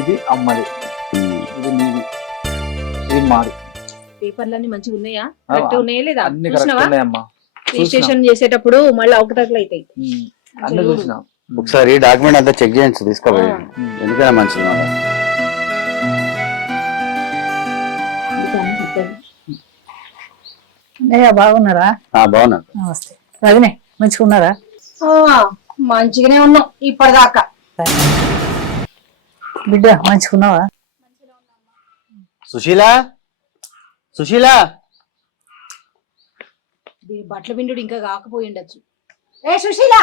ఇది అమ్మది, ఇది నీది, ఇది మాది. పేపర్లన్నీ మంచిగా ఉన్నాయా? కరెక్ట్ ఉన్నాయా లేదా? అన్ని కరెక్ట్ ఉన్నాయమ్మా. రిజిస్ట్రేషన్ చేసేటప్పుడు మళ్ళీ అవకతవకలు అవుతాయి. అన్ని చూసినా. ఒకసారి డాక్యుమెంట్ అంతా చెక్ చేయించు, తీసుకోవాలి. ఎందుకైనా మంచిది. బాగున్నారా? బాగున్నా. నమస్తే రజనీ, మంచిగా ఉన్నారా? మంచిగానే ఉన్నాం ఇప్పటిదాకా. బిడ్డ మంచిగున్నావా? సుశీల, సుశీల, బట్టల బిండు ఇంకా కాకపోయి ఉండొచ్చు. ఏ సుశీల,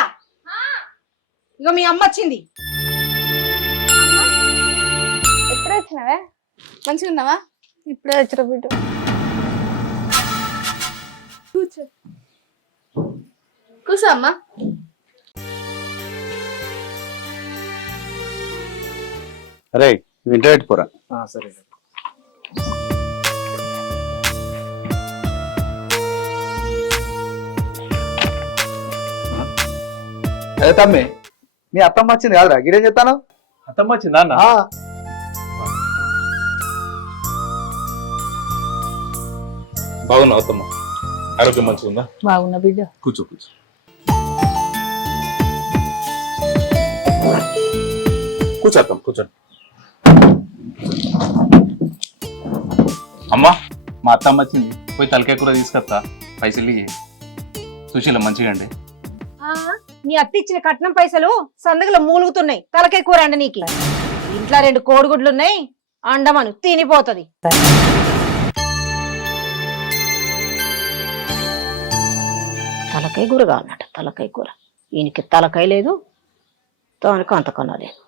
ఇక మీ అమ్మ వచ్చింది. ఎప్పుడు వచ్చినావే? మంచిగా ఉన్నావా? ఇప్పుడే వచ్చిన బిడ్డ. కూర్చో అమ్మా. అరే ఇంటర్నెట్ పోరా. సరే. అదే తమ్మి, మీ అత్తమ్మ వచ్చింది కాదురా, గిడేం చెప్తాను? అత్తమ్మ వచ్చిందా అన్న? బాగున్నావు అత్తమ్మ? ఆరోగ్యం మంచిగా ఉందా? బాగున్నా బిడ్డ. కూర్చో కూర్చో. కూర్చోత్తాం, కూర్చోండి. అమ్మా, మా అత్తమ్మ వచ్చింది, పోయి తలకాయ కూర తీసుకొస్తా, పైసలు సుశీల మంచిగా అండి. నీ అత్త ఇచ్చిన కట్నం పైసలు సందగలో మూలుగుతున్నాయి. తలకాయ కూర అండి నీకు. ఇంట్లో 2 కోడిగుడ్లు ఉన్నాయి, అండమను తినిపోతది. తలకాయ కూర కావాలన్నట. తలకాయ కూర ఈయనకి తలకాయ లేదు, దానికి అంతకన్నా లేదు.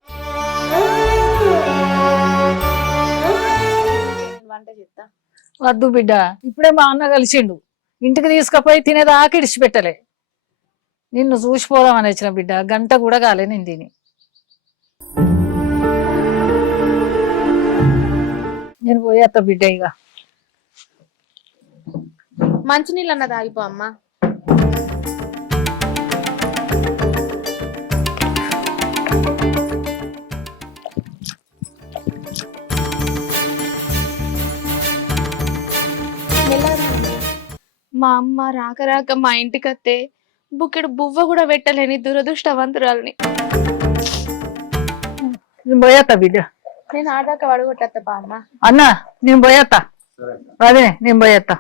వద్దు బిడ్డ, ఇప్పుడే మా అన్న కలిసిండు, ఇంటికి తీసుకుపోయి తినేదాకా ఇడిచిపెట్టలే. నిన్ను చూసిపోదామని వచ్చిన బిడ్డ, గంట కూడా కాలే నేను తిని. నేను పోయేస్తా బిడ్డ. ఇక మంచినీళ్ళు అన్నది ఆగిపో అమ్మా. మా అమ్మ రాక రాక మా ఇంటికి వస్తే బుక్కెడు బువ్వ కూడా పెట్టలేని దురదృష్టవంతురాలని. నేను పోయేస్తా బిడ్డ. నేను ఆడాక వడగొట్టేస్తా అమ్మ. అన్న నేను పోయేస్తా. అదే నేను పోయేస్తా.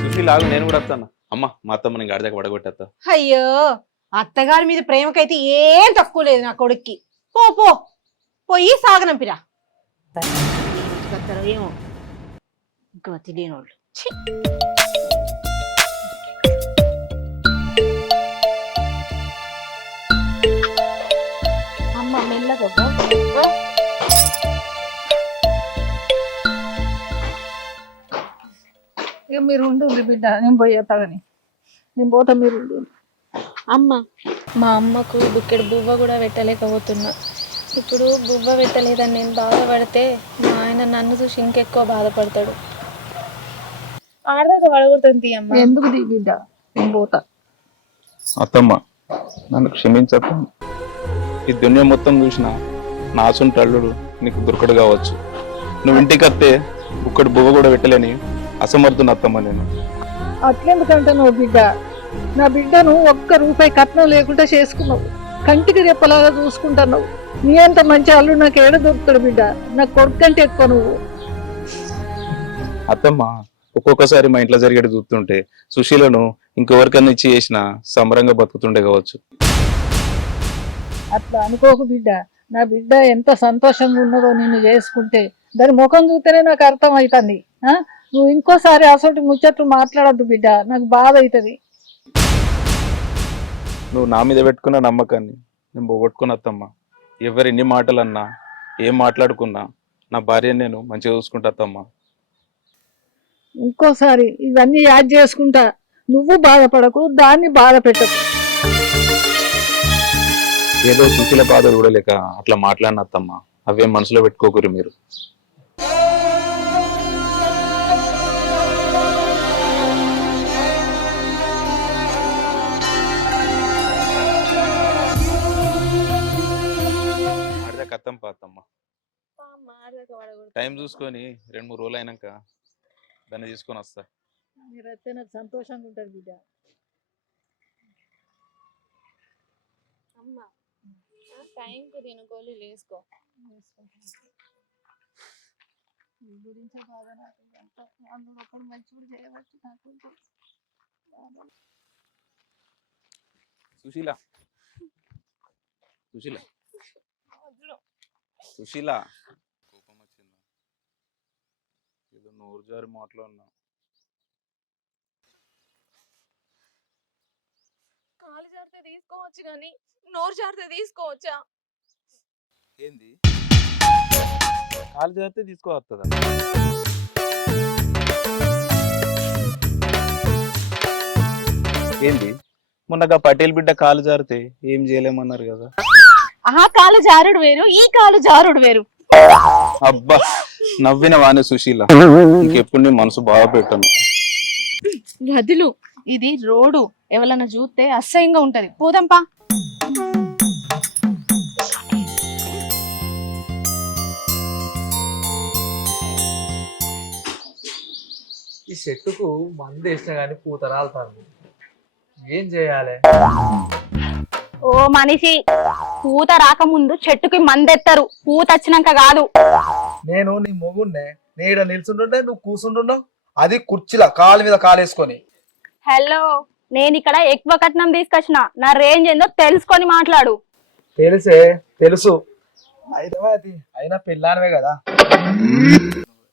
సుశీల, నేను కూడా వస్తాను. అమ్మ, మా అత్తమ్మ నేను ఆడదాకా వడగొట్టేస్తా. అయ్యో, అత్తగారి మీద ప్రేమకైతే ఏం తక్కువ లేదు నా కొడుక్కి. పో పో పోయి సాగనంపిరా. ఏమో ఇంకా తెలియనోళ్ళు. అమ్మ మెల్లగా ఇక మీరు ఉండు బిడ్డ, నేను పోయేస్తా. కానీ నేను పోతా, మీరు ఉండు. అమ్మ, మా అమ్మకు బుక్కెడు బువ్వ కూడా పెట్టలేకపోతున్నా. ఇప్పుడు బువ్వ పెట్టలేదని నేను బాధపడితే మా ఆయన నన్ను చూసి ఇంకెక్కువ బాధపడతాడు. ఆడదాకా పడగొడుతుంది అమ్మ. ఎందుకు దీ బిడ్డ, నేను పోతా. అత్తమ్మ, నన్ను క్షమించత్తమ్మ. ఈ దునియా మొత్తం చూసిన నా సొంత అల్లుడు నీకు దొరకడు కావచ్చు. నువ్వు ఇంటికి వస్తే ఒక్కటి బువ్వ కూడా పెట్టలేని అసమర్థుని అత్తమ్మ నేను. అట్లెందుకంటే నువ్వు బిడ్డ, నా బిడ్డను ఒక్క రూపాయి కట్నం లేకుండా చేసుకున్నావు, కంటికి రెప్పలాగా చూసుకుంటున్నావు. నీ అంత మంచి అల్లు నాకు ఏడ దొరుకుతాడు బిడ్డ? నాకు కొడుకు కంటే ఎక్కువ నువ్వు. అత్తమ్మ, ఒక్కొక్కసారి మా ఇంట్లో జరిగేది చూస్తుంటే సుశీలను ఇంకెవరికన్నా ఇచ్చి చేసిన సమరంగా బతుకుతుండే కావచ్చు. అట్లా అనుకోకు బిడ్డ. నా బిడ్డ ఎంత సంతోషంగా ఉన్నదో నిన్ను చేసుకుంటే, దాని ముఖం చూస్తేనే నాకు అర్థం అవుతుంది. నువ్వు ఇంకోసారి అసలు ముచ్చట్లు మాట్లాడద్దు బిడ్డ, నాకు బాధ అవుతుంది. నువ్వు నా మీద పెట్టుకున్న నమ్మకాన్ని నేను పోగొట్టుకున్న అత్తమ్మ. ఎవరు ఎన్ని మాటలు అన్నా, ఏం మాట్లాడుకున్నా నా భార్యని నేను మంచిగా చూసుకుంటా అత్తమ్మ. ఇంకోసారి ఇవన్నీ యాడ్ చేసుకుంటా. నువ్వు బాధపడకు, దాన్ని బాధ పెట్టకు. ఏదో సుశీల బాధ చూడలేక అట్లా మాట్లాడిన అత్తమ్మ. అవేం మనసులో పెట్టుకోకూరి మీరు. కథం పాతమ్మ టైం చూసుకొని 2-3 రోజులు అయినాక దాన్ని తీసుకొని వస్తా. మీరు వస్తే నాకు సంతోషంగా ఉంటుంది బిడ్డ. అమ్మ టైంకు తిను, గోళీలు వేసుకో. మీ గురించే బాగా నాకు అంతా అందులో ఒకడు మంచిగా చేయవచ్చు నాకు. సుశీల సుశీల సుశీల కోపం వచ్చిందా? ఏదో నోరు జారి మాట్లాడినా. కాలు జారితే తీసుకోవచ్చు కానీ నోరు జారితే తీసుకోవచ్చా? ఏంది కాలు జారితే తీసుకోవస్తుందా? ఏంది మొన్నగా పటేల్ బిడ్డ కాలు జారితే ఏం చేయలేమన్నారు కదా. ఆ కాలు జారుడు వేరు, ఈ కాలు జారుడు వేరు. అబ్బా నవ్విన వాణి సుశీల, ఇంకెప్పుడు నీ మనసు బాగా పెట్టను. వదులు, ఇది రోడ్డు, ఎవరన్నా చూస్తే అసహ్యంగా ఉంటది. పోదాంపా. ఈ చెట్టుకు మందు వేసినా కానీ పూత రాలుతాను. ఏం చేయాలి? ఓ మనిషి, పూత రాకముందు చెట్టుకి మందెత్తరు, పూత వచ్చినాక కాదు. నేను నీ మొగున్నే, నీడ నిల్చుంటుంటే నువ్వు కూర్చుంటున్నావు, అది కుర్చీలా కాలు మీద కాలేసుకొని. హలో, నేను ఇక్కడ ఎక్కువ కట్నం తీసుకొచ్చిన, నా రేంజ్ ఏందో తెలుసుకొని మాట్లాడు. తెలుసు అయితే అది అయినా పెళ్ళానివే కదా.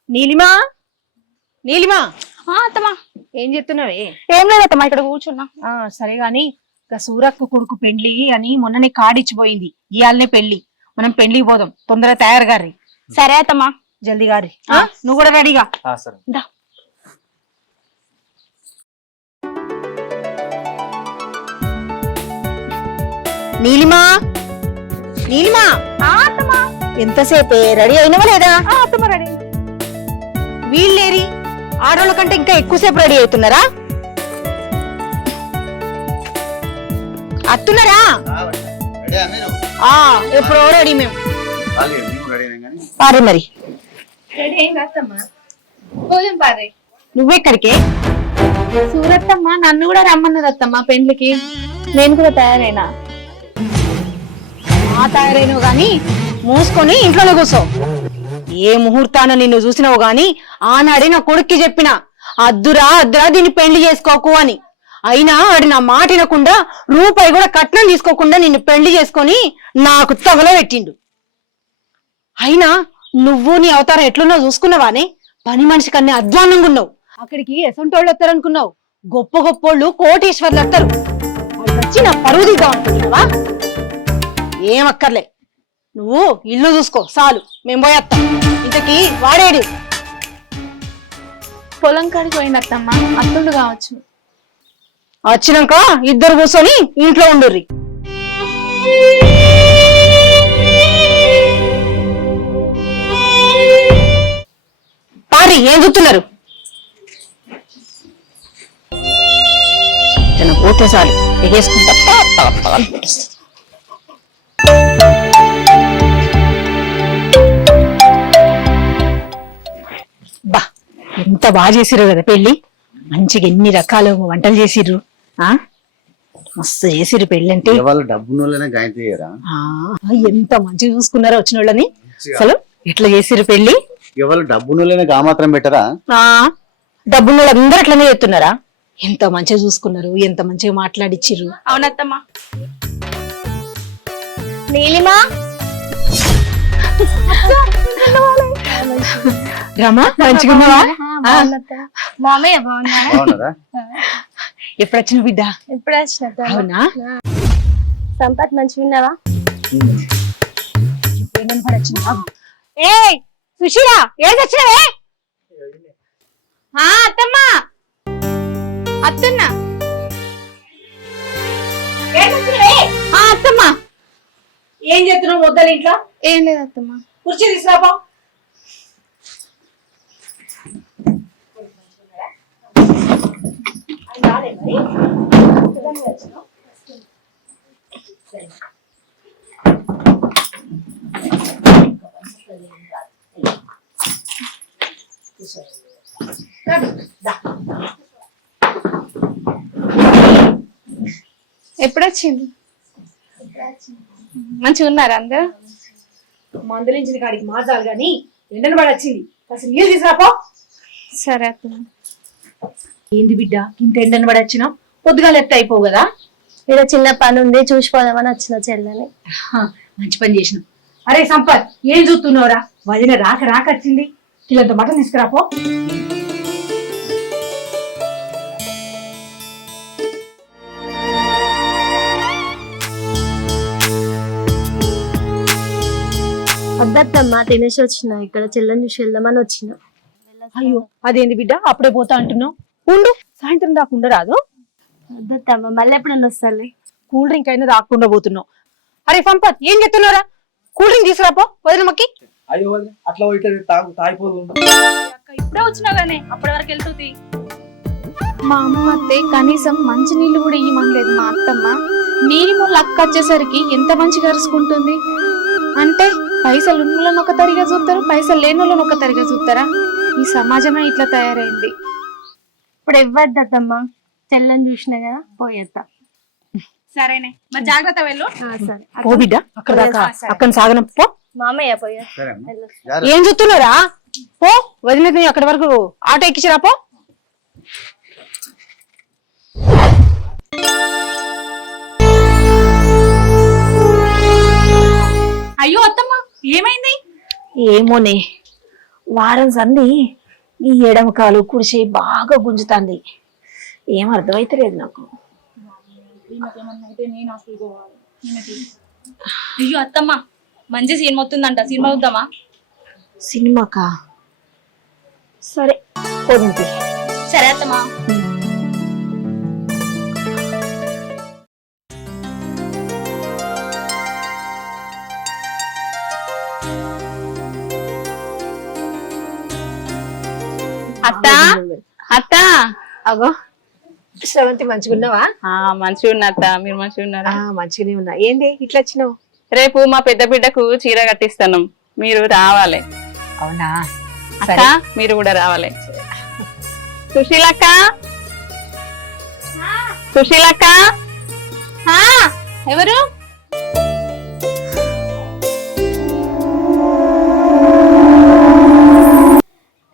నీలిమా, నీలిమా, అత్తమ్మా ఏం చెప్తున్నావే? ఏం లేదత్తమ్మా, ఇక్కడ కూర్చున్నా. సరే గాని సూరక్క కొడుకు పెండ్లి అని మొన్ననే కాడిచ్చిపోయింది, ఇయాలనే పెళ్లి. మనం పెళ్లికి పోదాం, తొందరగా తయారు గారి. సరే అత్తమ్మా, జల్దీ గారి. నువ్వు కూడా రెడీగా సరే. దా. నీలిమా, నీలిమా, అత్తమ్మా. ఎంతసేపే రెడీ అయినవా లేదా? అత్తమ్మ రెడీ. వీళ్ళేరి ఆడోళ్ళ కంటే ఇంకా ఎక్కువసేపు రెడీ అవుతున్నారా? అత్తున్నారా? ఎప్పుడో రెడీ మేము. పారే మరి. రెడీ అయింది అత్తమ్మా, పోదాం పారే. నువ్వెక్కడికే? సూరత్తమ్మ నన్ను కూడా రమ్మన్నది అత్తమ్మ పెండ్లికి. నేను కూడా తయారైనా. తయారైనవు గాని మూసుకొని ఇంట్లోనే కూర్చో. ఏ ముహూర్తాన నిన్ను చూసినావు గాని ఆనాడే నా కొడుక్కి చెప్పిన, అద్దురా అద్దురా దీన్ని పెళ్లి చేసుకోకు అని. అయినా వాడి నా మాట వినకుండా రూపాయి కూడా కట్నం తీసుకోకుండా నిన్ను పెళ్లి చేసుకొని నాకు తగలబెట్టిండు. అయినా నువ్వు నీ అవతారం ఎట్లున్నా చూసుకున్నావానే? పని మనిషి కన్నా అధ్వాన్నంగా ఉన్నావు. అక్కడికి ఎసంటోళ్ళు వస్తారనుకున్నావు? గొప్ప గొప్పోళ్ళు కోటీశ్వర్లు వస్తారు. వాళ్ళు వచ్చి నా పరువు దిద్దాం అనుకుంటున్నావా? ఏమక్కర్లే, నువ్వు ఇల్లు చూసుకో చాలు, మేము పోయేస్తాం. ఇంతకీ వాడేడు? పొలం కాడికి పోయింది అత్తమ్మ, అత్తుండు కావచ్చు. వచ్చినాక ఇద్దరు కూర్చొని ఇంట్లో ఉండుర్రి. పారి, ఏం చూస్తున్నారు? పోతే చాలు ఎగేసుకుంటా. బా, ఎంత బాగా చేసిర్రు కదా పెళ్లి. మంచిగా ఎన్ని రకాల వంటలు చేసిర్రు. మస్తు చేసిర్రు పెళ్లి అంటే. ఎంత మంచిగా చూసుకున్నారో వచ్చిన వాళ్ళని. అసలు ఎట్లా చేసిర్రు పెళ్లి? డబ్బును మాత్రం పెట్టరా? డబ్బున్న వాళ్ళు అందరూ అట్లనే చేస్తున్నారా? ఎంత మంచిగా చూసుకున్నారు, ఎంత మంచిగా మాట్లాడిచ్చిర్రు. అవునత్తమ్మా. నీలిమా, రమా, మంచిగా ఉన్నావా? మామయ్య బాగున్నారా? ఎప్పుడు వచ్చిన బిడ్డ? ఎప్పుడు వచ్చిన? అవునా? సంపత్ మంచిగా ఉన్నావా? ఏ సుశీల, ఏది వచ్చినవే? అత్తమ్మా, అత్తన్నా. అత్తమ్మా, ఏం చేస్తున్నావు? వద్దలు ఇంట్లో ఏం లేదు అత్తమ్మా. కుర్చీ తీసుకురాపో. ఎప్పుడొచ్చింది? మంచిగా ఉన్నారు అందరు? మందులించిన కాడికి మాజాలు గాని ఎండను పడి వచ్చింది. అసలు నీళ్ళు తీసుకురాపో. సరే అత్తమ్మ. ఏంది బిడ్డ ఇంత ఎండను పడి వచ్చినా? పొద్దుగాల ఎత్త అయిపోవు కదా. ఇక్కడ చిన్న పని ఉంది చూసిపోదామని వచ్చిన చెల్లని. మంచి పని చేసిన. అరే సంపత్, ఏం చూస్తున్నావురా? వదిన రాక రాక వచ్చింది. కిలంత మటన్ తీసుకురాపో. వద్దత్తమ్మ తినేసి వచ్చిన, ఇక్కడ చెల్లని చూసి వెళ్దామని వచ్చిన. అయ్యో అదేంది బిడ్డ అప్పుడే పోతా అంటున్నావు? ఉండు, సాయంత్రం దాకుండా రాదు. వద్దత్తమ్మ మళ్ళీ ఎప్పుడన్నా వస్తాలే. కూల్ డ్రింక్ అయినా రాకుండా పోతున్నావు. అరే సంపత్, ఏం చెప్తున్నారా? కూల్ డ్రింక్ తీసుకురాపో వదినమ్మకి. అయ్యో వదిన, అట్లా పోయితే తాగిపోదు. ఇప్పుడే వచ్చినా గానీ అప్పటి వరకు వెళ్తుంది. మా అమ్మ అత్తే కనీసం మంచి నీళ్లు కూడా ఇవ్వమనలేదు. మా అత్తమ్మ నీళ్ళు ముళ్ళు అక్క వచ్చేసరికి ఎంత మంచిగా అరుచుకుంటుంది. అంటే పైసలు ఉన్న వాళ్ళని ఒక తరిగా చూస్తారు, పైసలు లేని వాళ్ళని ఒక తరిగా చూస్తారా? ఈ సమాజమే ఇట్లా తయారైంది. ఇప్పుడు ఇవ్వద్దత్తమ్మ, చెల్లని చూసినా కదా పోయేత్తా. సరేనే, మరి జాగ్రత్త వెళ్ళు. సరే ఓ బిడ్డ అక్కడ దాకా అక్కడ సాగనప్పో. మామయ్య పోయా. ఏం చూస్తున్నారా? పో వదినకి అక్కడి వరకు ఆటో ఎక్కించిరాపో. అయ్యో అత్తమ్మ, ఏమైంది? ఏమోనే, వారం సంది ఈ ఎడమ కాలు కుడిసి బాగా గుంజుతాంది. ఏం అర్థమైతలేదు నాకు. అయ్యో అత్తమ్మ, మంచి సినిమా వస్తుందంట, సినిమా వద్దామా? సినిమాకా? సరే పోతుంది. సరే అత్తమ్మ. అత్త అత్త, అగో శ్రవంతి, మంచిగున్నావా? మంచిగా ఉన్నా అత్త, మీరు మంచిగా ఉన్నారా? మంచిగానే ఉన్నా. ఏంది ఇట్లా వచ్చినావు? రేపు మా పెద్ద బిడ్డకు చీర కట్టిస్తాను, మీరు రావాలి. అవునా? అక్క మీరు కూడా రావాలి. సుశీలక్క, సుశీలక్క. ఎవరు?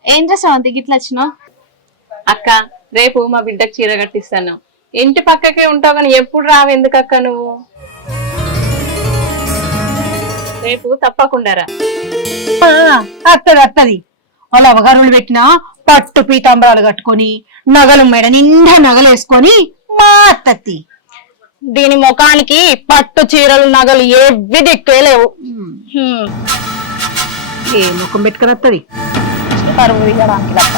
ఏం చేసావు గిట్లా వచ్చినావు? అక్క రేపు మా బిడ్డకు చీర కట్టిస్తాను. ఇంటి పక్కకే ఉంటావు కానీ ఎప్పుడు రావు ఎందుకక్క నువ్వు? రేపు తప్పకుండా రా. అత్తది వాళ్ళ అవగారులు పెట్టిన పట్టు పీతాంబరాలు కట్టుకొని నగలు మెడ నిండా నగలు వేసుకొని మా అత్తత్తి. దీని ముఖానికి పట్టు చీరలు నగలు ఏవి దిక్కేలేవు. ఏ ముఖం పెట్టుకుని వస్తుంది పరువు దిగడానికి తప్ప.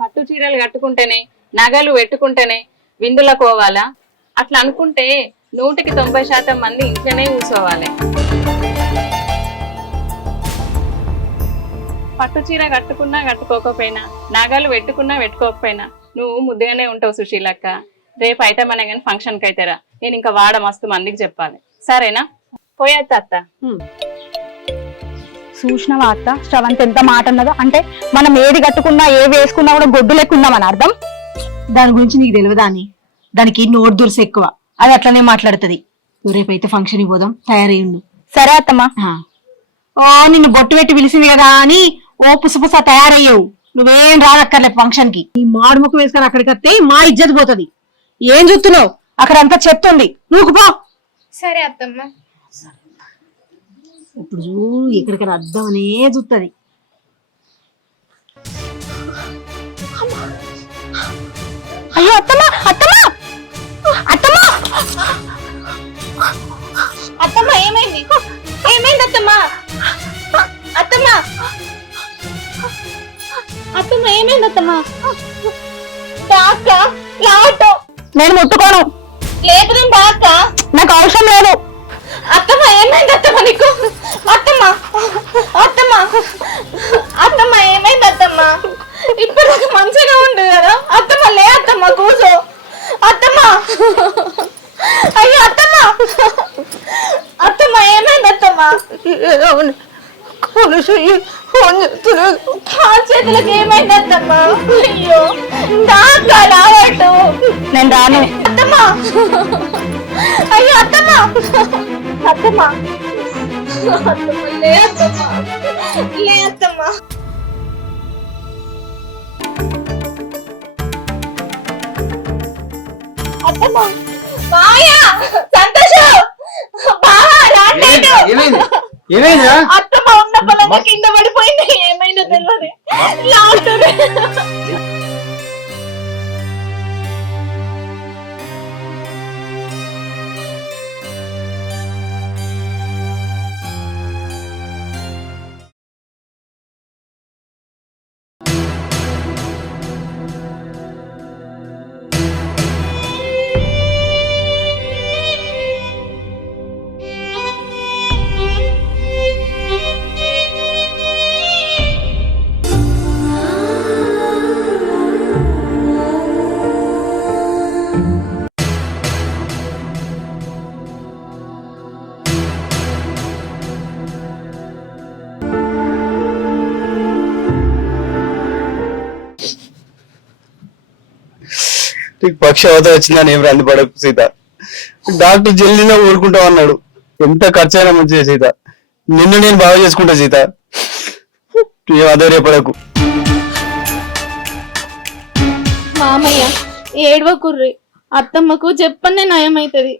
పట్టు చీరలు కట్టుకుంటేనే నగలు పెట్టుకుంటేనే విందులకు పోవాలా? అట్లా అనుకుంటే 100% మంది ఇంట్లోనే కూర్చోవాలి. పట్టు చీర కట్టుకున్నా కట్టుకోకపోయినా, నగలు పెట్టుకున్నా పెట్టుకోకపోయినా నువ్వు ముద్దుగానే ఉంటావు సుశీలక్క. రేపు అయితే మన కానీ ఫంక్షన్కి అయితేరా, నేను ఇంకా వాడ మస్తు మందికి చెప్పాలి. సరేనా? పోయేత్త అత్త. చూసినవా అత్త శ్రవంతి ఎంత మాట అన్నదో? అంటే మనం ఏది కట్టుకున్నా ఏవి వేసుకున్నా కూడా గొడ్డు లెక్కున్నామని అర్థం. దాని గురించి నీకు తెలియదా అని? దానికి నోట్ దురుసు ఎక్కువ, అది అట్లనే మాట్లాడుతుంది. రేపైతే ఫంక్షన్ పోదాం, తయారయ్యిండు. సరే అత్తమ్మా. ఓ నిన్ను బొట్టు పెట్టి పిలిచింది కదా అని ఓ పుసపుస తయారయ్యావు. నువ్వేం రాదక్కర్లే ఫంక్షన్ కి. ఈ మాడు ముఖం వేసుకొని అక్కడికి వస్తే మా ఇజ్జత్ పోతుంది. ఏం చూస్తున్నావు? అక్కడ అంతా చెప్తుంది, నువ్వు పో. సరే అత్తమ్మ. ఇప్పుడు చూడు ఎక్కడికి అర్థమనే చూస్తుంది. అయ్యో అత్తమ్మ, అత్తమ్మ, అత్తమ్మ, అత్తమ్మ ఏమైంది? ఏమైంది అత్తమ్మ? అత్తమ్మ అత్తమ్మ ఏమైంది అత్తమ్మ అక్క లాటో నేను ముట్టుకోను, లేకపోతే అక్క నాకు అవసరం లేదు. అత్తమ్మ ఏమైంది అత్తమ్మ నీకు అత్తమ్మ అత్తమ్మ అత్తమ్మ ఏమైంది అత్తమ్మ ఇప్పుడు మంచిగా ఉండు కదా అత్తమ్మ లే అత్తమ్మ కూర్చో అత్తమ్మ అయ్యో అత్తమ్మ అత్తమ్మ ఏమైంది అత్తమ్మ కాలు చేతులకు ఏమైంది అత్తమ్మ అయ్యో దాకా రావట్టు నేను రాను. అత్తమ్మ అయ్యో అత్తమ్మ అత్తమ్మ అత్తమ్మ లే అత్తమ్మ లే అత్తమ్మ అత్తమ్మ మాయా సంతోష్ బావా రాట్లేదు ఏమైందా? అత్తమ్మ ఉన్న పొలంగా కింద పడిపోయింది ఏమైందో తెలియదు లాగుతుంది నీకు పక్షవాతం వచ్చిందని ఏం రంది పడకు సీత. డాక్టర్ జల్దీనే ఊరుకుంటావు అన్నాడు. ఎంత ఖర్చు అయినా మంచిదే సీత. నిన్ను నేను బాగా చేసుకుంటా సీత. ఏం అధైర్యపడకు. మామయ్య ఏడవకుర్రి అత్తమ్మకు చెప్పన్నే నయమైతది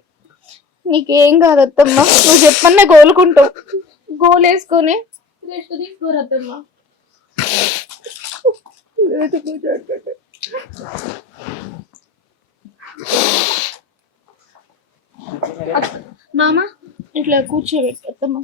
నీకేం కాదు అత్తమ్మ నువ్వు చెప్పన్నే గోలుకుంటావు గోలేసుకొని రెస్ట్ తీసుకోరు అత్తమ్మ మామ ఇట్లా కూర్చోబెట్టు అత్తమ్మ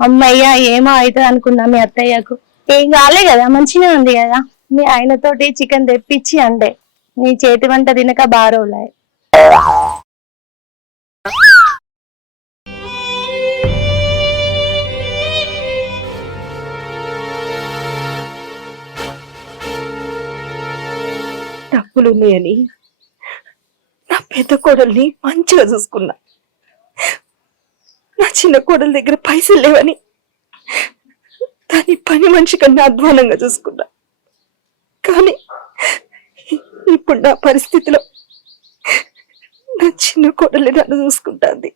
అమ్మయ్య ఏమో అవుతుంది అనుకున్నా మీ అత్తయ్యకు. ఏం కాలే కదా, మంచిగా ఉంది కదా. మీ ఆయనతోటి చికెన్ తెప్పించి అంటే నీ చేతి వంట తినక బారోలాయ్. తప్పులున్నాయని నా పెద్ద కోడల్ని మంచిగా చూసుకున్నా. నా చిన్న కోడల దగ్గర పైసలు లేవని దాని పని మనిషి కన్నా అధ్వానంగా చూసుకున్నా. కానీ ఇప్పుడు నా పరిస్థితిలో నా చిన్న కోడలే నన్ను చూసుకుంటాంది.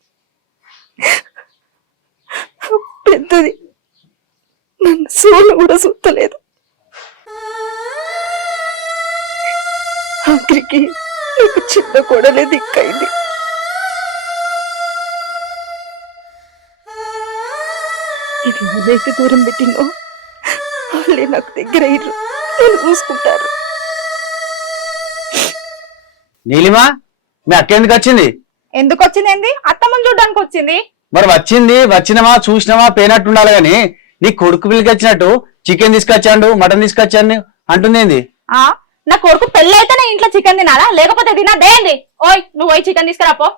పెద్దది నన్ను సోలు కూడా చూస్తలేదు. ఆఖరికి నాకు చిన్న కోడలే దిక్కైంది. ఇది ఎవరైతే దూరం పెట్టినో వాళ్ళే నాకు దగ్గర అయ్యారు, నేను చూసుకుంటారు. నీలిమా, మీ అక్క ఎందుకు వచ్చింది? ఎందుకు వచ్చింది? అత్తమ్మని చూడడానికి వచ్చింది. మరి వచ్చినమా చూసినామా పేనట్టు ఉండాలి గాని నీ కొడుకు పిల్లకి వచ్చినట్టు చికెన్ తీసుకొచ్చాడు, మటన్ తీసుకొచ్చాను అంటుంది. నా కొడుకు పెళ్ళి అయితేనే ఇంట్లో చికెన్ తినాలా, లేకపోతే తినదేంది? ఓయ్ నువ్వు పోయి చికెన్ తీసుకురాపో.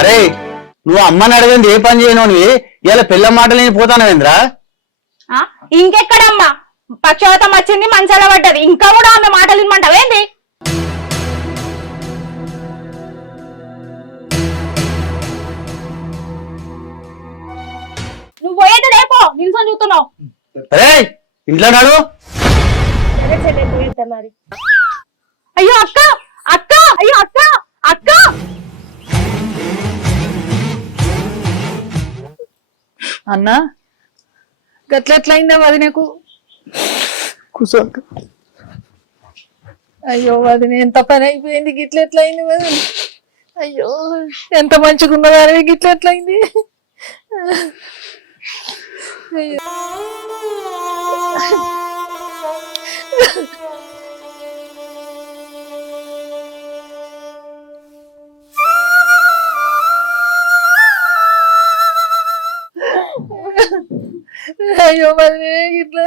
అరే నువ్వు అమ్మని అడగండి ఏ పని చేయను నువ్వు ఇలా పిల్ల మాటలు నేను పోతానవేంద్రా? ఇంకెక్కడమ్మా పక్షవాతం వచ్చింది, మంచాల పడ్డది, ఇంకా కూడా ఆమె మాటలు వినమంటావేంది? నువ్వు పోయేది రేపో నిల్చొని చూస్తున్నావు. అరే ఇంట్లో నాడు. అయ్యో అక్క అక్క అయ్యో అక్క అక్క అన్నా గట్లెట్లయిందా వదినకు? కూర్చో అక్క. అయ్యో వదిన ఎంత పని అయిపోయింది, గిట్ల ఎట్లా అయింది వదిన? అయ్యో ఎంత మంచిగా ఉన్నదాని గిట్ల ఎట్లా అయింది? అయ్యో అయ్యో వదిన గిట్లా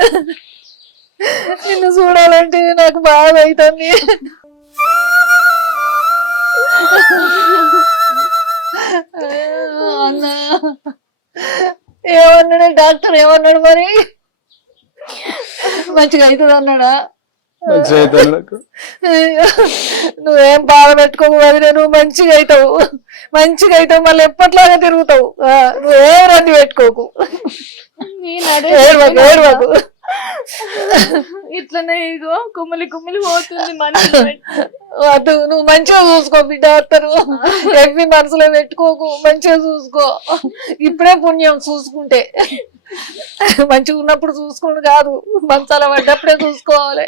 నిన్ను చూడాలంటే నాకు బాధ అవుతుంది. అన్నా ఏమన్నాడు డాక్టర్? ఏమన్నాడు మరి? మంచిగా అవుతుంది అన్నాడా? మంచిగా అవుతాను నాకు. అయ్యో, నువ్వేం బాధ పెట్టుకోకు వదిలే, నువ్వు మంచిగా అవుతావు, మంచిగా అవుతావు, మళ్ళీ ఎప్పట్లాగా తిరుగుతావు. నువ్వేం రంది పెట్టుకోకు, ఏడవకు ఏడవకు. ఇట్లనే ఇగో కుమ్మిలి కుమ్మిలి పోతుంది మన వద్దు, నువ్వు మంచిగా చూసుకో బిడ్డ. అత్తరు ఎవ్వి మనసులో పెట్టుకోకు, మంచిగా చూసుకో. ఇప్పుడే పుణ్యం చూసుకుంటే. మంచిగా ఉన్నప్పుడు చూసుకోండి కాదు, మంచాల పడ్డప్పుడే చూసుకోవాలి.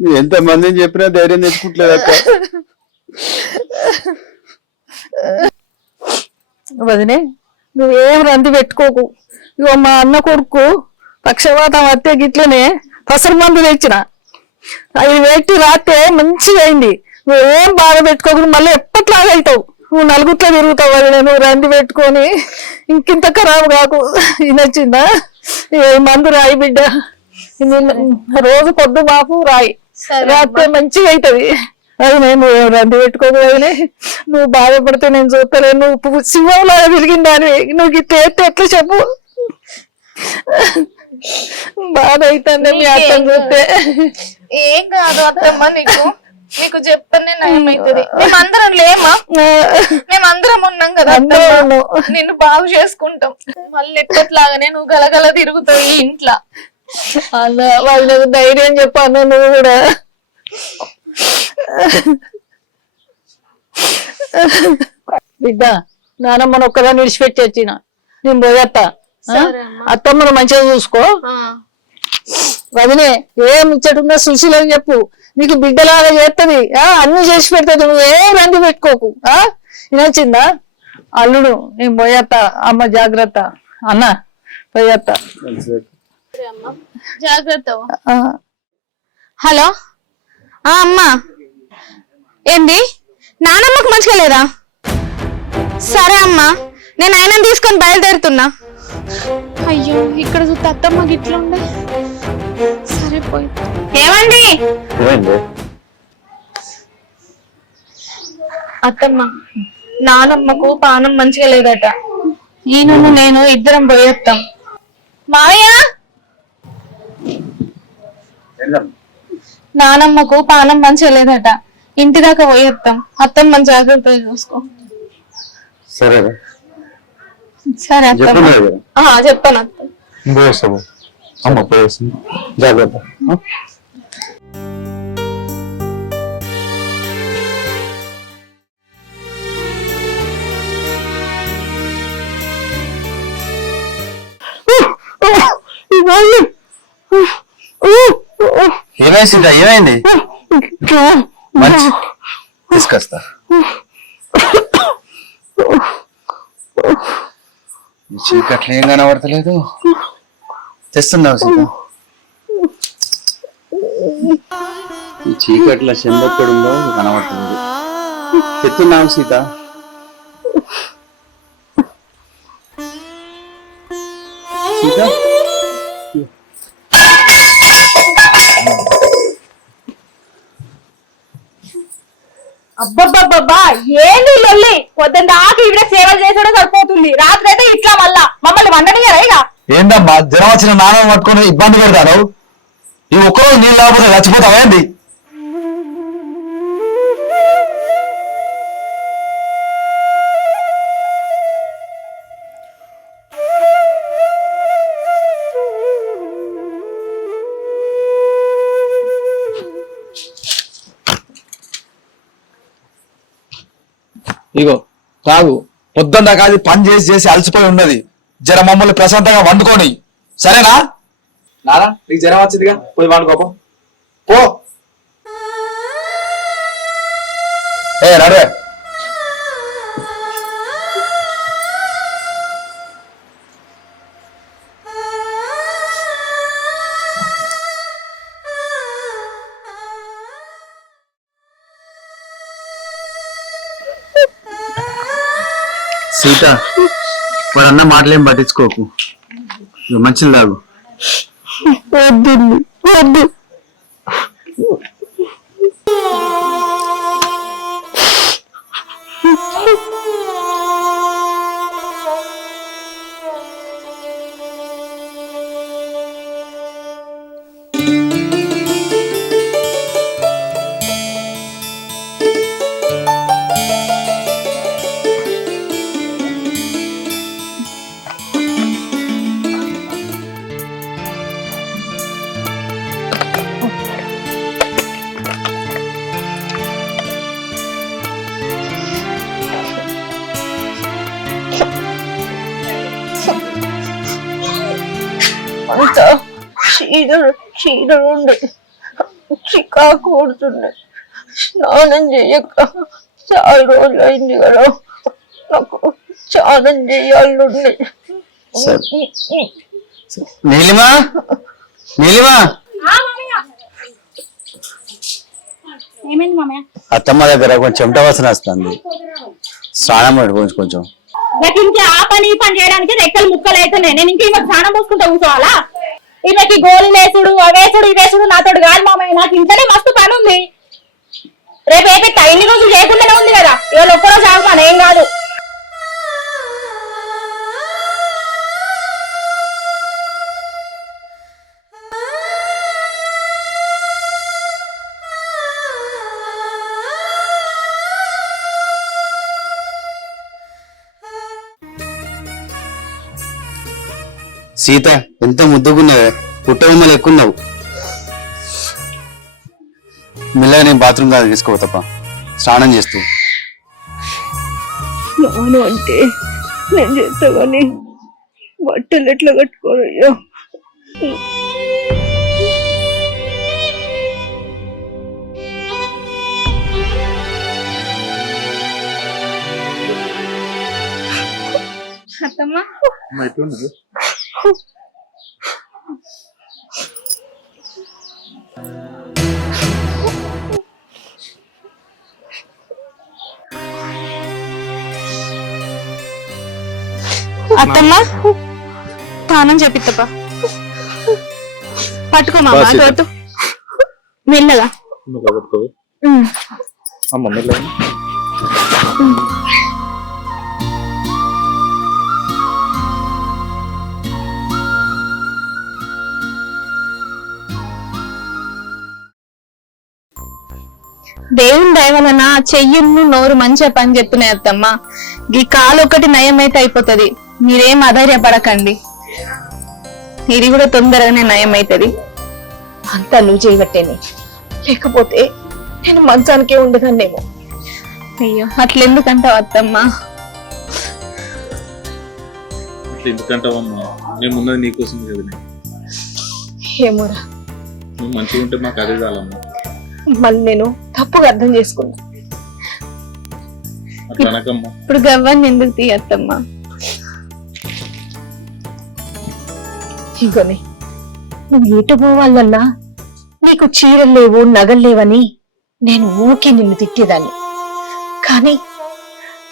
నువ్వు ఎంత మందిని చెప్పినా ధైర్యం తెచ్చుకుంటలేదు అక్క. వదినే నువ్వేం రంది పెట్టుకోకు. ఇగో మా అన్న కొడుకు పక్షవాతం వస్తే గిట్లనే పసరు మందు తెచ్చిన, అవి పెట్టి రాస్తే మంచిగా అయింది. నువ్వేం బాధ పెట్టుకోకు, మళ్ళీ ఎప్పట్లాగా అవుతావు. నువ్వు నలుగుట్లో తిరుగుతావు వదిలే, నువ్వు రంది పెట్టుకొని ఇంకింత ఖరాబు కాకు. ఇది నచ్చిందా? మందు రాయి బిడ్డ, రోజు పొద్దు మాకు రాయి, రాస్తే మంచిగా అవుతుంది. అది నేను రంది పెట్టుకోదు వదిలే, నువ్వు బాధపడితే నేను చూస్తలే. నువ్వు సింహంలాగా తిరిగిందాని, నువ్వు గిట్ల ఎత్తే ఎట్లా చెప్పు? బాధ అవుతుంది మీ అర్థం చూస్తే. ఏం కాదు అత్తమ్మ, నీకు చెప్తానే నయం అవుతుంది. మేమందరం లేమా? మేమందరం ఉన్నాం కదా, నిన్ను బాగు చేసుకుంటాం. మళ్ళీ ఎప్పట్లాగానే నువ్వు గలగల తిరుగుతావు ఈ ఇంట్లో. అన్న వాళ్ళకు ధైర్యం చెప్పాను, నువ్వు కూడా. బిడ్డ నానమ్మను ఒక్కదాన్ని విడిచిపెట్టి వచ్చిన, నేను పోయేత్తా. అత్తమ్మను మంచిగా చూసుకో. వదిలే ఏం ఇచ్చటున్నా సుశీలని చెప్పు, నీకు బిడ్డలాగా చేస్తుంది, అన్ని చేసి పెడుతుంది. నువ్వేం రంది పెట్టుకోకు. వినొచ్చిందా? అల్లుడు నేను పోయేత్తా, అమ్మ జాగ్రత్త. అన్న పోయేత్తా, జాగ్రత్త. హలో అమ్మా, ఏంది నానమ్మకు మంచిగా లేదా? సరే అమ్మా, నేను ఆయనను తీసుకొని బయలుదేరుతున్నా. అయ్యో ఇక్కడ చూస్తే అత్తమ్మ గిట్ల ఉండే. సరే పోయి. ఏమండి? అత్తమ్మ నానమ్మకు పానం మంచిగా లేదట, నేను ఇద్దరం పోయేస్తాం. మావయ్య నానమ్మకు పానం మంచిగా లేదట, ఇంటి దాకా పోయేస్తాం. అత్తమ్మ జాగ్రత్తగా చూసుకో. సరే సరే అత్తమ్మ, చెప్పాను అత్త. పోయేస్తాము అమ్మ, పోయేస్తాము, జాగ్రత్త. ఏమైంది సీత? ఏమైంది? మంచి తీసుకొస్తా. చీకట్లు ఏం కనబడతలేదు, తెస్తున్నావు సీత? ఈ చీకట్ల చెందొక్కడుందో కనబడుతుంది, తెస్తున్నావు సీత? సీత అబ్బబ్బబ్బబ్బా ఏంది లొల్లి? పొద్దున్న దాకా ఇవిడ సేవలు చేసాడో సరిపోతుంది, రాత్రి అయితే ఇట్లా మళ్ళా మమ్మల్ని వండనియరా? ఇక ఏంటమ్మా జ్వరం వచ్చిన నాన్న పట్టుకొని ఇబ్బంది పెడతాను? ఈ ఒక్కరోజు నీళ్ళు లేకపోతే చచ్చిపోతావా ఏంది? ఇగో తాగు, పొద్దున్న కాదు పని చేసి చేసి అలసిపోయి ఉన్నది. జర మమ్మల్ని ప్రశాంతంగా వండుకొని, సరేనా? నానా నీకు జ్వరం వచ్చిందిగా పోయి వాడుకోపో పో. ఏ నడే. సీత వాడు అన్న మాటలేం పట్టించుకోకు, ఇక మంచిది తాగు. వద్దు వద్దు. అంత చీదరుండి చికాకు కొడుతుంది. స్నానం చేయక చాలా రోజులు అయింది కదా, నాకు స్నానం చేయాలండి. నీలిమా నీలిమా ఏమైంది మామయ్య? అత్తమ్మ దగ్గర కొంచెం చెమట వాసన వస్తుంది, స్నానం పెట్టుకోవచ్చు కొంచెం. నాకు ఇంకా ఆ పని ఈ పని చేయడానికి రెక్కలు ముక్కలు అవుతున్నాయి. నేను ఇంకా ఈమెకు స్నానం పోసుకుంటా కూర్చోవాలా? ఈమెకి గోళీలు వేసుడు అవేసుడు ఇవేసుడు నాతోడు కాదు మామయ్య. నాకు ఇంట్లోనే మస్తు పని ఉంది. రేపు ఏపిస్తా, ఇన్ని రోజులు చేయకుండానే ఉంది కదా, ఇవాళ ఒక్కరోజు ఆగుతాను, ఏం కాదు. సీత ఎంత ముద్దుకున్నావే, పుట్టబొమ్మలు ఎక్కున్నావు. మెల్లగా నేను బాత్రూమ్ దాకా తీసుకో తప్ప, స్నానం చేస్తూ. నాను అంటే నేను చేస్తా కానీ బట్టలు ఎట్లా కట్టుకోరయ్యా? అత్తమ్మ అత్తమ్మ స్నానం చేపిత్తపా. పట్టుకోమా చోటు మెల్లగా. దేవుని దయ వలన చెయ్యును నోరు మంచిగా పని చెప్తున్నాయి అత్తమ్మ. ఈ కాలు ఒకటి నయం అయితే అయిపోతుంది, మీరేం ఆధైర్యపడకండి. ఇది కూడా తొందరగానే నయం అవుతుంది. అంతా నువ్వు చేయబట్టేనే, లేకపోతే నేను మంచానికే ఉండగానేమో. అయ్యో అట్లెందుకంటావు అత్తమ్మ? ఎందుకంటావమ్మా, నేను ఉన్నది నీకోసం కదా. ఏమోరా, నువ్వు మంచిగా ఉంటే మాకు అదే చాలమ్మా. మళ్ళీ నేను తప్పుగా అర్థం చేసుకున్నా. అట్లా అనకమ్మా. ఇప్పుడు గవ్వని ఎందుకు తీయత్తమ్మా? ఇంకొని నువ్వు ఎటు పోవాలన్నా నీకు చీరలు లేవు నగలు లేవని నేను ఊకే నిన్ను తిట్టేదాన్ని. కానీ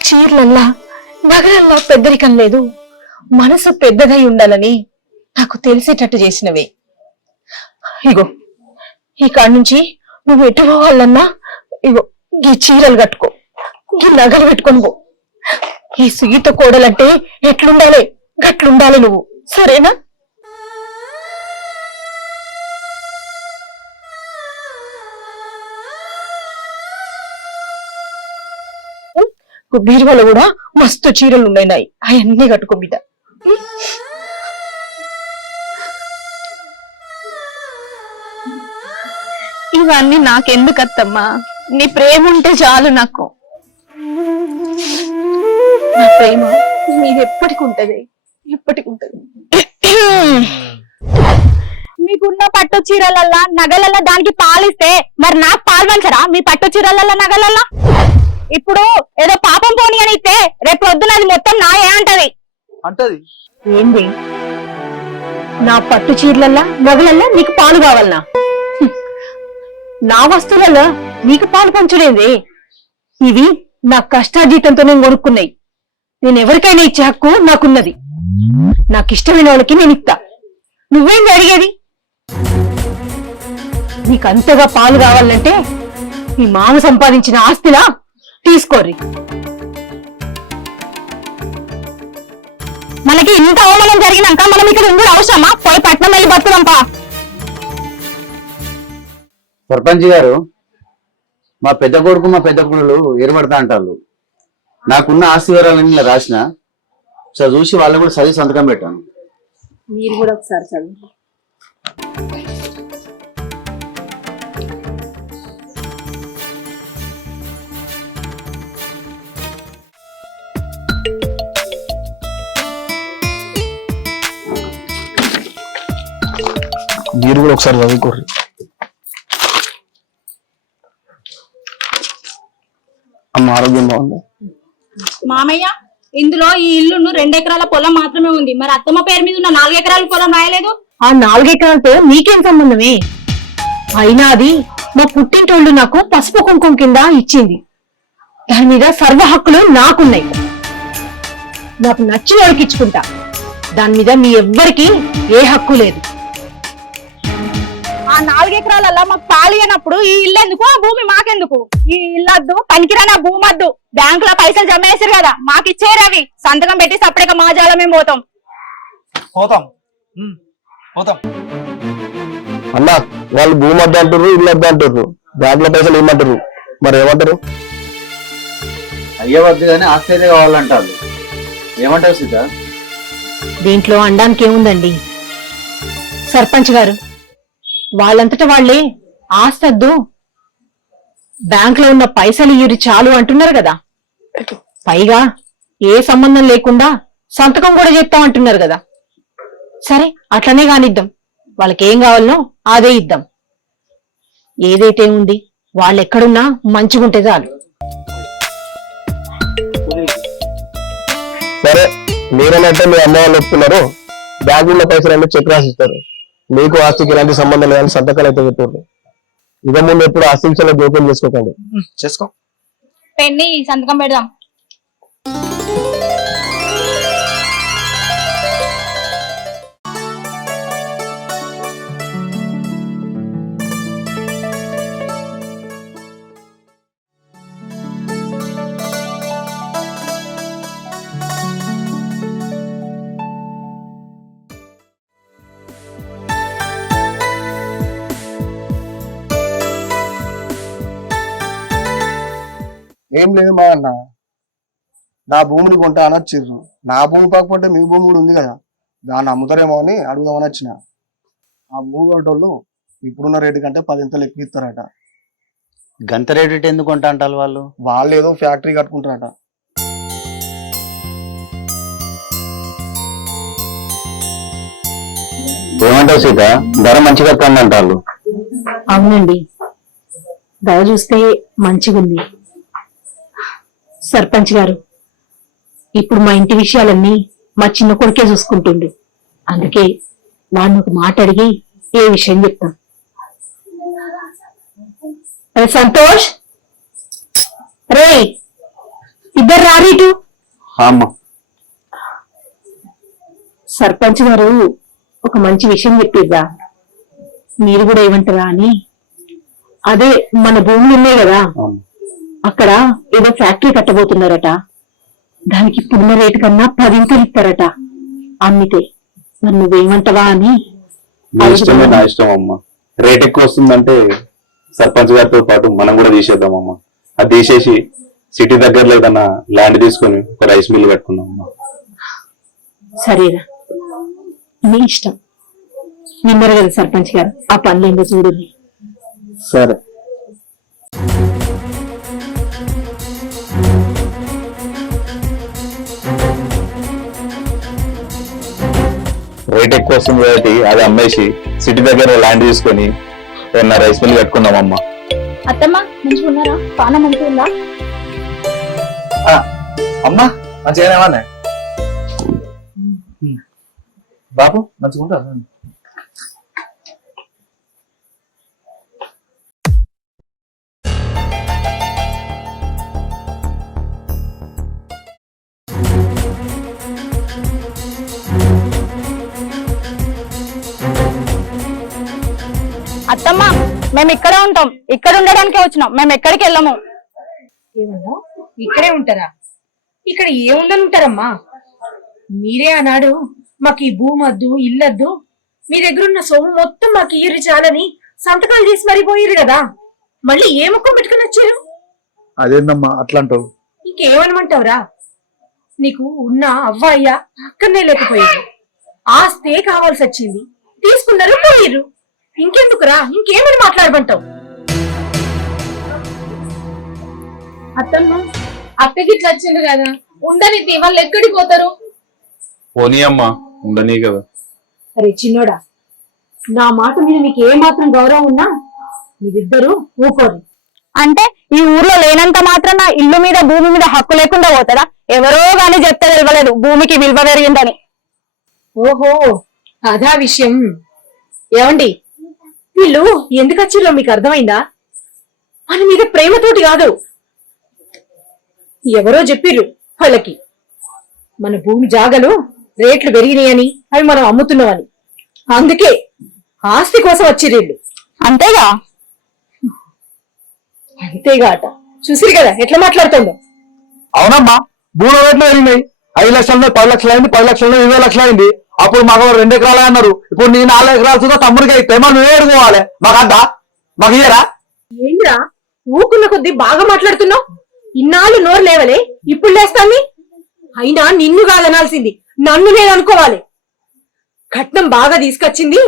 చీరలల్లా నగలల్లా పెద్దరికం లేదు, మనసు పెద్దదై ఉండాలని నాకు తెలిసేటట్టు చేసినవే. ఇగో ఈ కాడ నుంచి నువ్వు ఎటు పోవాలన్నా ఇగో ఈ చీరలు కట్టుకో, ఈ నగలు పెట్టుకొని పో. ఈ సీత కోడలంటే ఎట్లుండాలి గట్లుండాలి నువ్వు, సరేనా? బీరువాలో కూడా మస్తు చీరలు ఉన్నాయి, అవన్నీ కట్టుకో బిడ్డ. ఇవన్నీ నాకెందుకు అత్తమ్మా? నీ ప్రేమ ఉంటే చాలు నాకు. నా ప్రేమ మీది ఎప్పటికి ఉంటది, ఎప్పటికి ఉంటది. మీకున్న పట్టు చీరలల్లా నగలల్లా దానికి పాలిస్తే మరి నాకు పాలు పంచరా మీ పట్టు చీరలల్లా నగలల్లా? ఇప్పుడు ఏదో పాపం పోని అని ఇస్తే రేపు పొద్దున అది మొత్తం నాయే అంటది. అంటది. ఏంది నా పట్టు చీరలల్లా నగలల్లా నీకు పాలు కావాలనా? నా వస్తువులలో నీకు పాలు పంచుడేంది? ఇవి నా కష్టాజీతంతో నేను కొనుక్కున్నాయి. నేను ఎవరికైనా ఇచ్చే హక్కు నాకున్నది. నాకు ఇష్టమైన వాళ్ళకి నేను ఇస్తా. నువ్వేంది అడిగేది? నీకు అంతగా పాలు కావాలంటే మీ మామ సంపాదించిన ఆస్తిలా తీసుకోర్రి. మనకి ఇంత అవమానం జరిగినాక మనం ఇక్కడ ఉండు అవసరమా? పోయి పట్నం వెళ్ళి బతుకుదాంపా. సర్పంచ్ గారు, మా పెద్ద కొడుకు మా పెద్ద కొడుకులు ఏర్పడతా అంటారు. నాకున్న ఆస్తి వివరాలన్నీ ఇలా రాసిన ఒకసారి చూసి వాళ్ళు కూడా చదివి సంతకం పెట్టాను. మీరు కూడా ఒకసారి చదువు. మీరు కూడా ఒకసారి చదువుకోరు. అమ్మ ఆరోగ్యం బాగుంది. మామయ్య, ఇందులో ఈ ఇల్లును 2 ఎకరాల పొలం మాత్రమే ఉంది. మరి అత్తమ్మ పేరు మీద ఉన్న 4 ఎకరాల పొలం రాయలేదు. ఆ 4 ఎకరాలతో నీకేం సంబంధమే? అయినా అది మా పుట్టింటోళ్ళు నాకు పసుపు కుంకుమ కింద ఇచ్చింది. దాని మీద సర్వ హక్కులు నాకున్నాయి. నాకు నచ్చిన వాడికి ఇచ్చుకుంటా. దాని మీద మీ ఎవ్వరికి ఏ హక్కు లేదు. ఆ 4 ఎకరాలల్లా మాకు పాలి అన్నప్పుడు ఈ ఇల్లు ఎందుకు, ఆ భూమి మాకెందుకు? ఈ ఇల్లద్దు, పనికిరాని ఆ భూమి వద్దు. బ్యాంకులో పైసలు జమ చేసారు కదా, మాకు ఇచ్చేరు. అవి సంతకం పెట్టి సపరేట్గా మా జాలమే పోతాం. పోతాం. అన్నా, వాళ్ళు భూమి వద్ద అంటారు, ఇల్లు వద్ద అంటారు, బ్యాంకులో పైసలు ఏమంటారు, మరి ఏమంటారు? అయ్యవద్దు కానీ ఆస్తి అయితే కావాలంటారు. ఏమంటారు సీత? దీంట్లో అనడానికి ఏముందండి సర్పంచ్ గారు? వాళ్ళంతటా వాళ్లే ఆస్తద్దు, బ్యాంకులో ఉన్న పైసలు ఇయ్యురి చాలు అంటున్నారు కదా. పైగా ఏ సంబంధం లేకుండా సంతకం కూడా చేస్తాం అంటున్నారు కదా. సరే, అట్లనే కానిద్దాం. వాళ్ళకి ఏం కావాలనో అదే ఇద్దాం. ఏదైతే ఉంది, వాళ్ళు ఎక్కడున్నా మంచిగుంటే చాలు. సరే, మీరేనంటే మీ అమ్మ వాళ్ళు ఒప్పుకున్నారు. బ్యాంకులో పైసలు అన్ని చెక్ రాసిస్తారు. మీకు ఆస్తికి ఎలాంటి సంబంధం లేదని సంతకాలు అయితే పెట్టారు. ఇక ముందు ఎప్పుడు ఆస్తి విషయంలో జోక్యం చేసుకోకండి. చేసుకో. పెన్ని సంతకం పెడదాం. ఏం లేదు మా అన్న, నా భూమిని కొంటా అని వచ్చిర్రు. నా భూమి కాకపోతే మీ భూమి కూడా ఉంది కదా, దాన్ని అమ్ముతారేమో అని అడుగుదామని వచ్చిన. ఆ భూమి కొట్టోళ్ళు ఇప్పుడున్న రేటు కంటే 10 ఇంతలు ఎక్కువ ఇస్తారట. గంత రేటు ఎందుకు కొంటా అంటారు వాళ్ళు? వాళ్ళు ఏదో ఫ్యాక్టరీ కట్టుకుంటారట. ఏమంటావు సీత? ధర మంచిగా అంటారు. అవునండి, ధర చూస్తే మంచిగుంది. సర్పంచ్ గారు, ఇప్పుడు మా ఇంటి విషయాలన్నీ మా చిన్న కొడుకే చూసుకుంటుండు. అందుకే వాడిని ఒక మాట అడిగి ఏ విషయం చెప్తాం. అరే సంతోష్, రే ఇద్దరు రారీటు. సర్పంచ్ గారు ఒక మంచి విషయం చెప్పిద్దా, మీరు కూడా ఏమంటారా అని. అదే మన భూములు ఉన్నాయి కదా, అక్కడ ఏదో ఫ్యాక్టరీ కట్టబోతున్నారట. దానికి ఇప్పుడున్న రేటు కన్నా 10 ఇంతలు ఇస్తారట అమ్మితే. మరి నువ్వేమంటావా అని. నా ఇష్టం అమ్మా. రేట్ ఎక్కువ వస్తుందంటే సర్పంచ్ గారితో పాటు మనం కూడా తీసేద్దామమ్మా. అది తీసేసి సిటీ దగ్గరలో ఏదన్నా ల్యాండ్ తీసుకొని ఒక రైస్ మిల్ పెట్టుకుందాం అమ్మా. సరేరా, మీ ఇష్టం. నిమ్మరు కదా సర్పంచ్ గారు, ఆ పనులు ఏంటో చూడండి. సరే. రేట్ ఎక్కువ వస్తుంది కాబట్టి అది అమ్మేసి సిటీ దగ్గర ల్యాండ్ తీసుకొని ఏమన్నా రైస్ మిల్ కట్టుకుందామమ్మా. అత్తమ్మ మంచిగా ఉన్నారా? పానం మంచిగా ఉందా? అమ్మా మంచిగానే ఏమన్నా బాబు మంచిగా ఉంటారు. అత్తమ్మ మేము ఇక్కడే ఉంటాం, ఇక్కడ ఉండడానికే వచ్చినాం, మేము ఎక్కడికి వెళ్ళము. ఏమన్నా ఇక్కడే ఉంటారా? ఇక్కడ ఏముందని ఉంటారమ్మా? మీరే అన్నాడు మాకు ఈ భూమి వద్దు, ఇల్లొద్దు, మీ దగ్గర ఉన్న సొమ్ము మొత్తం మాకు ఇయ్యరు చాలని సంతకాలు చేసి మరిపోయారు కదా. మళ్ళీ ఏ ముఖం పెట్టుకుని వచ్చారు? అదేందమ్మా అట్లా అంటావు? ఇంకేమనమంటావురా? నీకు ఉన్న అవ్వ అయ్యా అక్కడనే లేకపోయారు, ఆస్తే కావాల్సి వచ్చింది, తీసుకున్నారు, పోయిర్రు. ఇంకెందుకురా? ఇంకేమని మాట్లాడమంటావు? అత్తమ్మ అత్తకి ఇట్లా వచ్చింది కదా, ఉండని వాళ్ళు ఎక్కడికి పోతారు? పోనీ అమ్మా, ఉండనీ కదా. అరే చిన్నోడా, నా మాట మీద నీకు ఏ మాత్రం గౌరవం ఉన్నా మీరిద్దరూ ఊకోరు. అంటే ఈ ఊర్లో లేనంత మాత్రాన ఇల్లు మీద భూమి మీద హక్కు లేకుండా పోతారా? ఎవరో గాని చెప్తే తెలియలేదు భూమికి విలువ పెరిగిందని. ఓహో అదా విషయం. ఏమండి, వీళ్ళు ఎందుకు వచ్చిర్రో మీకు అర్థమైందా? మన మీద ప్రేమతోటి కాదు, ఎవరో చెప్పిర్రు వాళ్ళకి మన భూమి జాగలు రేట్లు పెరిగినాయని, అవి మనం అమ్ముతున్నామని. అందుకే ఆస్తి కోసం వచ్చిర్రు. అంతేగా? అంతేగా అట. చూసిరు కదా ఎట్లా మాట్లాడుతుందో. అవునమ్మా, భూమి రేట్లు పెరిగినాయి. 5 లక్షల 10 లక్షలు అయింది, 10 లక్షలు 20 లక్షలు అయింది. అప్పుడు మాకు 2 ఎకరాలు అన్నారు, ఇప్పుడు నీ 4 ఎకరాలు చూద్దా తమ్ముడికి అయితే మనం నువ్వే ఎడుకోవాలి. మాకంతా మాకు ఇయ్యరా? ఏంద్రా ఊకున్న కొద్దీ బాగా మాట్లాడుతున్నావు? ఇన్నాళ్ళు నోరు లేవలే, ఇప్పుడు లేస్తాన్ని. అయినా నిన్ను కాదనాల్సింది, నన్ను నేను అనుకోవాలి. కట్నం బాగా తీసుకొచ్చింది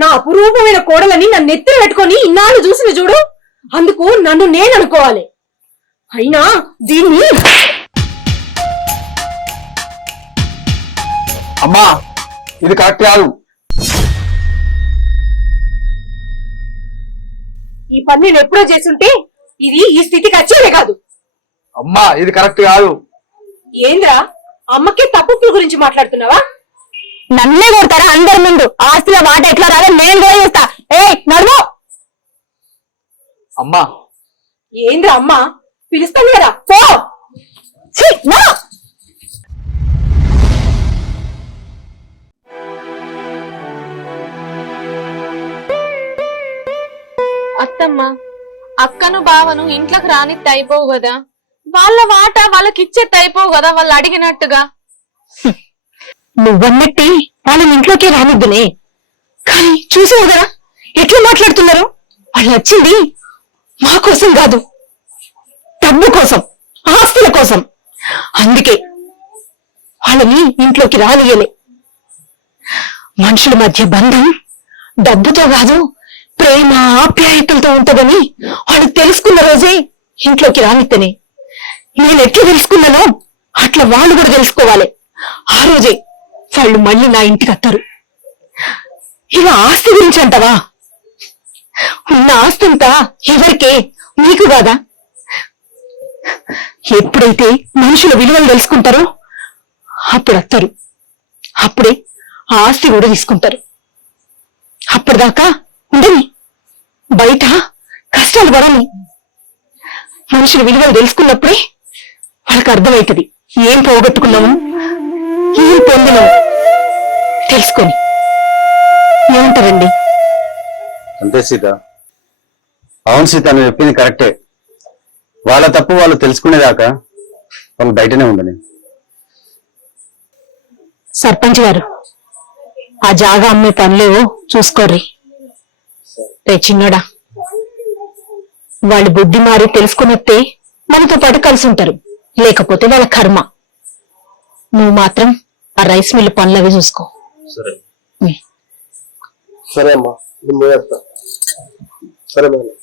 నా అపురూపమైన కోడలని నన్ను ఎత్తున పెట్టుకొని ఇన్నాళ్ళు చూసిన చూడు, అందుకు నన్ను నేను అనుకోవాలి. అయినా దీన్ని అమ్మా ఇది కరెక్ట్ కాదు. ఈ పని నేను ఎప్పుడో చేసుంటే ఇది ఈ స్థితికి వచ్చేదే కాదు. అమ్మా ఇది కరెక్ట్ కాదు. ఏంద్రా అమ్మకే తప్పుల గురించి మాట్లాడుతున్నావా? నన్నే కొడతారా అందరి ముందు? ఆస్తిలో వాట ఎట్లా రాదో నేను కూడా చూస్తా. ఏ నడువు. అమ్మా ఏంద్రా అమ్మ పిలుస్తాను కదా, పో. ఛీ, నా. అత్తమ్మ అక్కను బావను ఇంట్లోకి రానిత్తే అయిపోవు కదా, వాళ్ళ వాట వాళ్ళకి ఇచ్చేది అయిపోవు కదా వాళ్ళు అడిగినట్టుగా. నువ్వన్నట్టే వాళ్ళని ఇంట్లోకి రానిద్దునే, కానీ చూసావు కదా ఎట్లా మాట్లాడుతున్నారు. వాళ్ళు వచ్చింది మా కోసం కాదు, డబ్బు కోసం, ఆస్తుల కోసం. అందుకే వాళ్ళని ఇంట్లోకి రానియలే. మనుషుల మధ్య బంధం డబ్బుతో కాదు, ప్రేమ ఆప్యాయతలతో ఉంటుందని వాళ్ళు తెలుసుకున్న రోజే ఇంట్లోకి రానిత్తనే. నేను ఎట్లా తెలుసుకున్నానో అట్లా వాళ్ళు కూడా తెలుసుకోవాలి. ఆ రోజే వాళ్ళు మళ్ళీ నా ఇంటికి వస్తారు. ఇలా ఆస్తి గురించి అంటావా? ఉన్న ఆస్తంతా ఎవరికే? నీకు కాదా? ఎప్పుడైతే మనుషుల విలువలు తెలుసుకుంటారో అప్పుడు వస్తారు, అప్పుడే ఆ ఆస్తి కూడా తీసుకుంటారు. అప్పటిదాకా ఉండని, బయట కష్టాలు పడని. మనుషుల విలువలు తెలుసుకున్నప్పుడే వాళ్ళకి అర్థమవుతుంది ఏం పోగొట్టుకున్నాము, ఏం పొందినాము తెలుసుకొని. ఏమంటారండి? అంతే సీత. అవును సీత, నువ్వు చెప్పింది కరెక్టే. వాళ్ళ తప్పు వాళ్ళు తెలుసుకునేదాకా వాళ్ళు బయటనే ఉండని. సర్పంచ్ గారు, ఆ జాగా అమ్మే పనులేవో చూసుకోర్రి. రే చిన్నోడా, వాళ్ళు బుద్ధి మారి తెలుసుకున్నట్టే మనతో పాటు కలిసి ఉంటారు, లేకపోతే వాళ్ళ కర్మ. నువ్వు మాత్రం ఆ రైస్ మిల్లు పనులవి చూసుకో. సరే అమ్మా, సరే మేడం.